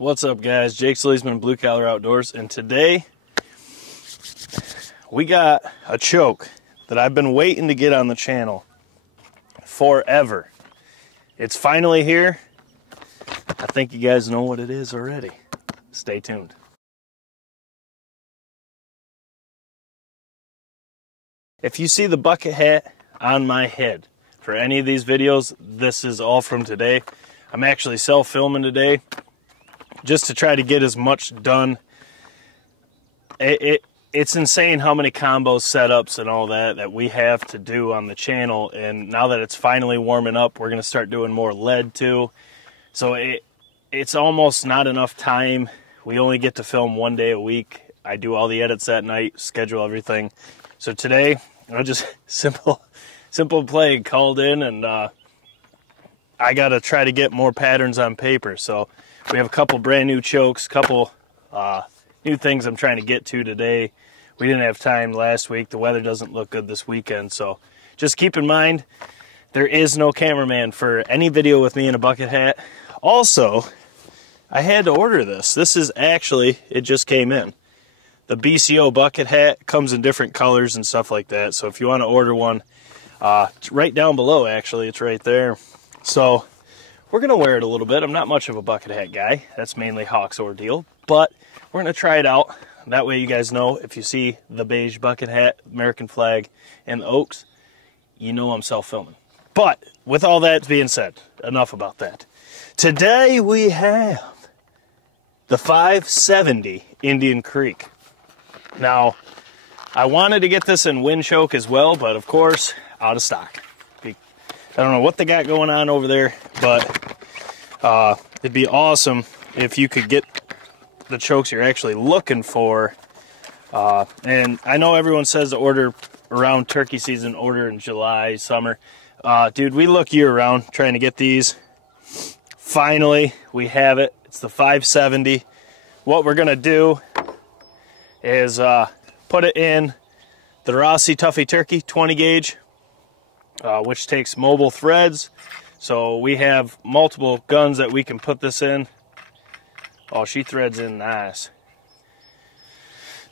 What's up, guys? Jake SLEASMAN, Blue Collar Outdoors, and today we got a choke that I've been waiting to get on the channel forever. It's finally here. I think you guys know what it is already. Stay tuned. If you see the bucket hat on my head for any of these videos, this is all from today. I'm actually self-filming today just to try to get as much done. It's insane how many combos, setups, and all that we have to do on the channel. And now that it's finally warming up, we're going to start doing more lead too. So it's almost not enough time. We only get to film one day a week. I do all the edits that night, schedule everything. So today, I just simple play called in, and I got to try to get more patterns on paper. So we have a couple brand new chokes, couple new things I'm trying to get to today. We didn't have time last week. The weather doesn't look good this weekend. So just keep in mind, there is no cameraman for any video with me in a bucket hat. Also, I had to order this. This is actually, it just came in. The BCO bucket hat comes in different colors and stuff like that. So if you want to order one, right down below, actually, it's right there. So we're going to wear it a little bit. I'm not much of a bucket hat guy. That's mainly Hawk's ordeal. But we're going to try it out. That way you guys know, if you see the beige bucket hat, American flag, and the Oaks, you know I'm self-filming. But with all that being said, enough about that. Today we have the 570 Indian Creek. Now, I wanted to get this in wind choke as well, but of course, out of stock. I don't know what they got going on over there, but it'd be awesome if you could get the chokes you're actually looking for. And I know everyone says to order around turkey season, order in July, summer. Dude, we look year round trying to get these. Finally, we have it. It's the 570. What we're gonna do is put it in the Rossi Tuffy Turkey 20 gauge, which takes mobile threads. So we have multiple guns that we can put this in. Oh, she threads in nice.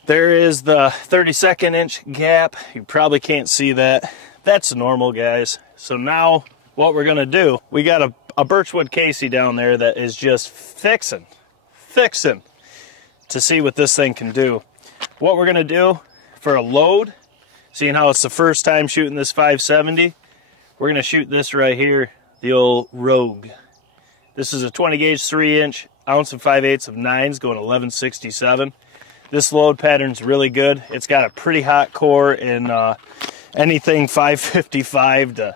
There is the 32nd inch gap. You probably can't see that. That's normal, guys. So now what we're gonna do, we got a birchwood Casey down there that is just fixing to see what this thing can do. What we're gonna do for a load, seeing how it's the first time shooting this 570, we're gonna shoot this right here, the old Rogue. This is a 20 gauge 3 inch, ounce and 5/8 of 9s, going 1167. This load pattern's really good. It's got a pretty hot core in anything 555 to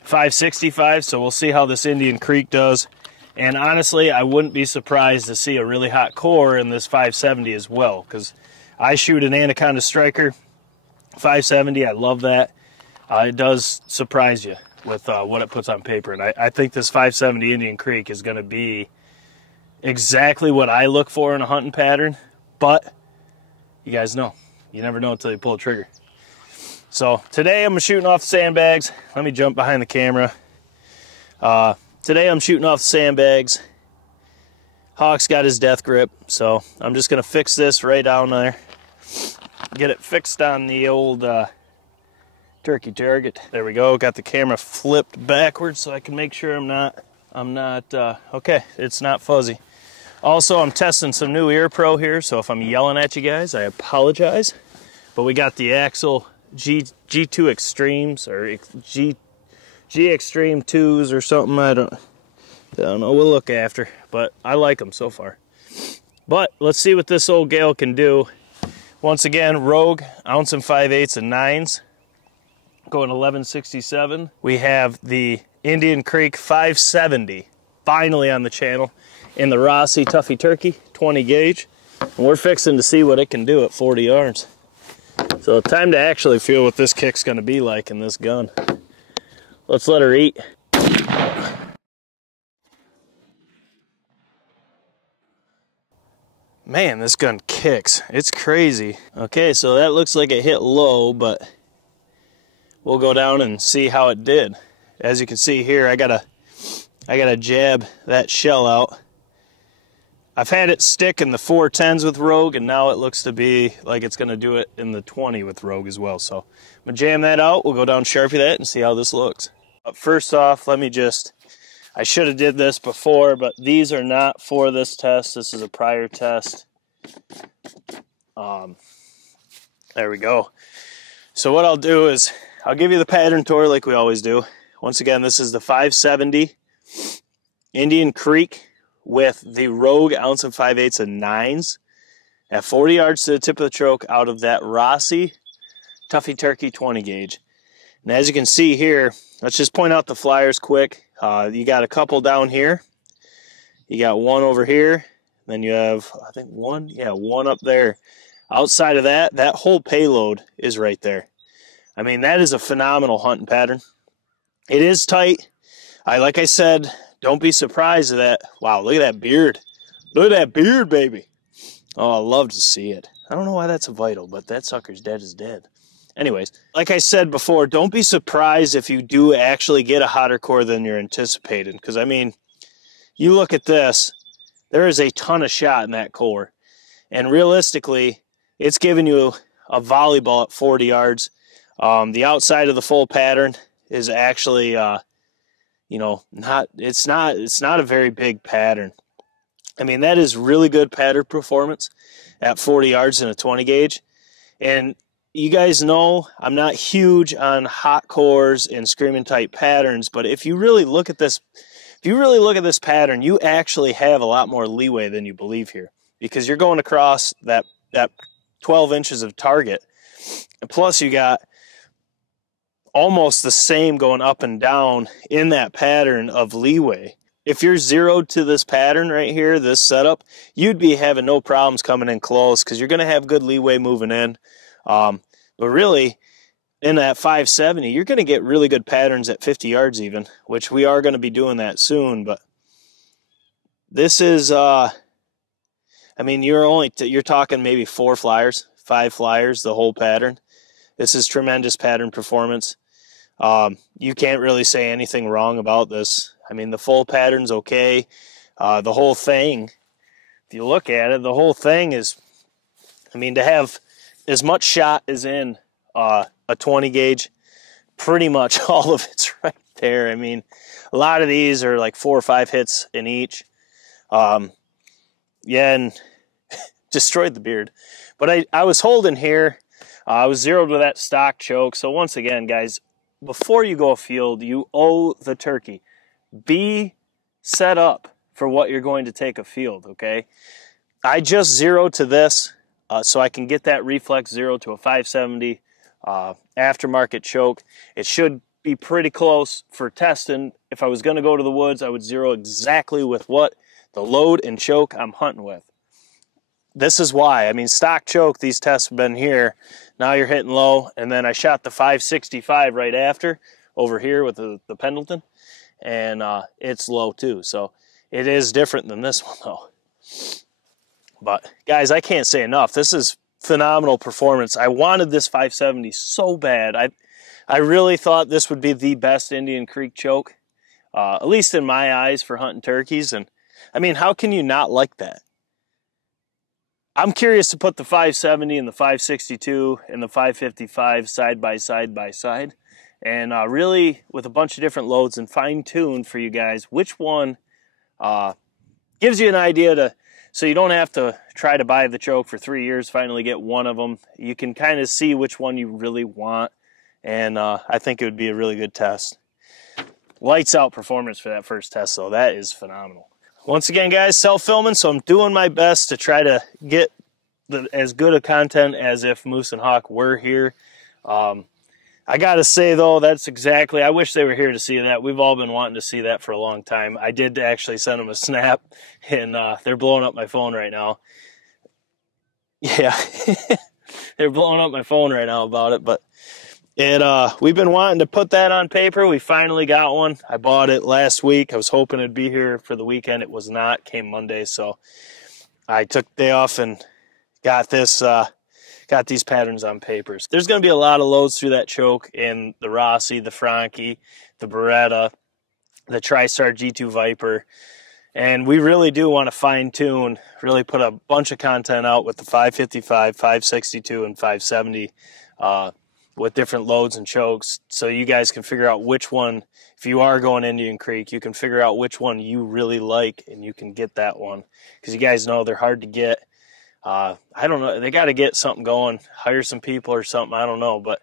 565, so we'll see how this Indian Creek does. And honestly, I wouldn't be surprised to see a really hot core in this 570 as well, because I shoot an Anaconda Striker 570. I love that. It does surprise you with what it puts on paper. And I think this 570 Indian Creek is going to be exactly what I look for in a hunting pattern. But you guys know, you never know until you pull the trigger. So today I'm shooting off the sandbags. Let me jump behind the camera. Today I'm shooting off the sandbags. Hawk's got his death grip, so I'm just going to fix this right down there. Get it fixed on the old turkey target. There we go. Got the camera flipped backwards so I can make sure I'm not okay, it's not fuzzy. Also, I'm testing some new Ear Pro here, so if I'm yelling at you guys, I apologize. But we got the Axel G2 Extremes, or G Extreme 2s or something. I don't know. We'll look after, but I like them so far. But let's see what this old gal can do. Once again, Rogue, ounce and 5/8 of 9s, going 1167. We have the Indian Creek 570, finally on the channel, in the Rossi Tuffy Turkey 20 gauge. And we're fixing to see what it can do at 40 yards. So time to actually feel what this kick's going to be like in this gun. Let's let her eat. Man, this gun kicks. It's crazy. Okay, so that looks like it hit low, but we'll go down and see how it did. As you can see here, I gotta jab that shell out. I've had it stick in the 410s with Rogue, and now it looks to be like it's going to do it in the 20 with Rogue as well. So I'm going to jam that out. We'll go down Sharpie that and see how this looks. But first off, let me just, I should have did this before, but these are not for this test. This is a prior test. There we go. So what I'll do is I'll give you the pattern tour like we always do. Once again, this is the 570 Indian Creek with the Rogue ounce and 5/8 of 9s at 40 yards to the tip of the choke out of that Rossi Tuffy Turkey 20 gauge. And as you can see here, let's just point out the flyers quick. You got a couple down here. You got one over here. Then you have, I think one up there. Outside of that, that whole payload is right there. I mean, that is a phenomenal hunting pattern. It is tight. Like I said, don't be surprised at that. Wow, look at that beard. Look at that beard, baby. Oh, I love to see it. I don't know why that's a vital, but that sucker's dead as dead. Anyways, like I said before, don't be surprised if you do actually get a hotter core than you're anticipating. Because, I mean, you look at this, there is a ton of shot in that core. And realistically, it's giving you a volleyball at 40 yards. The outside of the full pattern is actually, you know, it's not a very big pattern. I mean, that is really good pattern performance at 40 yards in a 20 gauge. And you guys know I'm not huge on hot cores and screaming tight patterns, but if you really look at this, pattern, you actually have a lot more leeway than you believe here, because you're going across that 12 inches of target, and plus you got almost the same going up and down in that pattern of leeway. If you're zeroed to this pattern right here, this setup, you'd be having no problems coming in close because you're going to have good leeway moving in. But really, in that 570, you're going to get really good patterns at 50 yards even, which we are going to be doing that soon. But this is, I mean, you're talking maybe 4 flyers, 5 flyers, the whole pattern. This is tremendous pattern performance. You can't really say anything wrong about this. I mean, the full pattern's okay. The whole thing, if you look at it, the whole thing is, I mean, to have as much shot as in a 20 gauge, pretty much all of it's right there. I mean, a lot of these are like 4 or 5 hits in each. Yeah, and destroyed the beard. But I was holding here. I was zeroed with that stock choke. So once again, guys, before you go afield, you owe the turkey. Be set up for what you're going to take afield, okay? I just zeroed to this so I can get that reflex zero to a 570 aftermarket choke. It should be pretty close for testing. If I was going to go to the woods, I would zero exactly with what the load and choke I'm hunting with. This is why. I mean, stock choke, these tests have been here. Now you're hitting low, and then I shot the 565 right after over here with the Pendleton, and it's low too. So it is different than this one though. But guys, I can't say enough. This is phenomenal performance. I wanted this 570 so bad. I really thought this would be the best Indian Creek choke, at least in my eyes, for hunting turkeys. And I mean, how can you not like that? I'm curious to put the 570 and the 562 and the 555 side by side, and really with a bunch of different loads and fine tune for you guys which one gives you an idea so you don't have to try to buy the choke for 3 years, finally get one of them. You can kind of see which one you really want, and I think it would be a really good test. Lights out performance for that first test, though. That is phenomenal. Once again, guys, self-filming, so I'm doing my best to try to get as good a content as if Moose and Hawk were here. I got to say, though, that's exactly, I wish they were here to see that. We've all been wanting to see that for a long time. I did actually send them a snap, and they're blowing up my phone right now. Yeah, they're blowing up my phone right now about it, but we've been wanting to put that on paper. We finally got one. I bought it last week. I was hoping it'd be here for the weekend. It was not. Came Monday, so I took the day off and got this. Got these patterns on papers. There's going to be a lot of loads through that choke in the Rossi, the Frankie, the Beretta, the TriStar G2 Viper, And we really do want to fine tune, really put a bunch of content out with the 555, 562, and 570 with different loads and chokes, so you guys can figure out which one, if you are going Indian Creek, you can figure out which one you really like and you can get that one. Because you guys know they're hard to get. I don't know, they got to get something going, hire some people or something, I don't know. But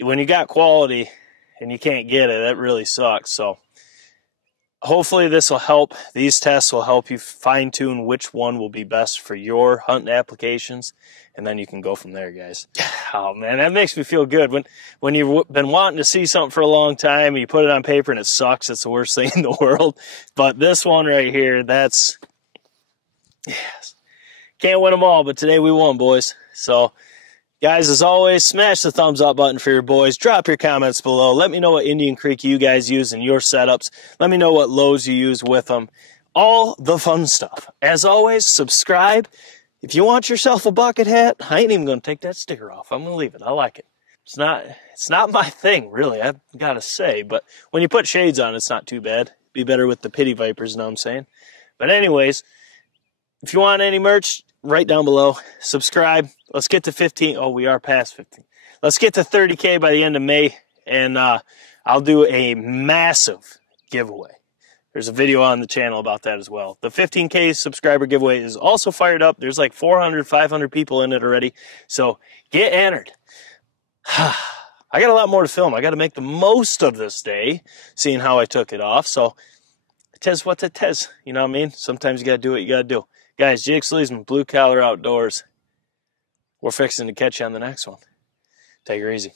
when you got quality and you can't get it, that really sucks. So hopefully this will help. These tests will help you fine tune which one will be best for your hunting applications, and then you can go from there, guys. Oh man, that makes me feel good when you've been wanting to see something for a long time and you put it on paper and it sucks. It's the worst thing in the world. But this one right here, that's, yes, can't win them all, but today we won, boys. So guys, as always, smash the thumbs up button for your boys. Drop your comments below. Let me know what Indian Creek you guys use in your setups. Let me know what lows you use with them. All the fun stuff. As always, subscribe. If you want yourself a bucket hat, I ain't even going to take that sticker off. I'm going to leave it. I like it. It's not my thing, really, I've got to say. But when you put shades on, it's not too bad. Be better with the pity vipers, you know what I'm saying? But anyways, if you want any merch, right down below. Subscribe. Let's get to 15. Oh, we are past 15. Let's get to 30K by the end of May, and I'll do a massive giveaway. There's a video on the channel about that as well. The 15K subscriber giveaway is also fired up. There's like 400, 500 people in it already. So get entered. I got a lot more to film. I got to make the most of this day, seeing how I took it off. So it is what it is. You know what I mean? Sometimes you got to do what you got to do. Guys, Jake SLEASMAN, Blue Collar Outdoors. We're fixing to catch you on the next one. Take her easy.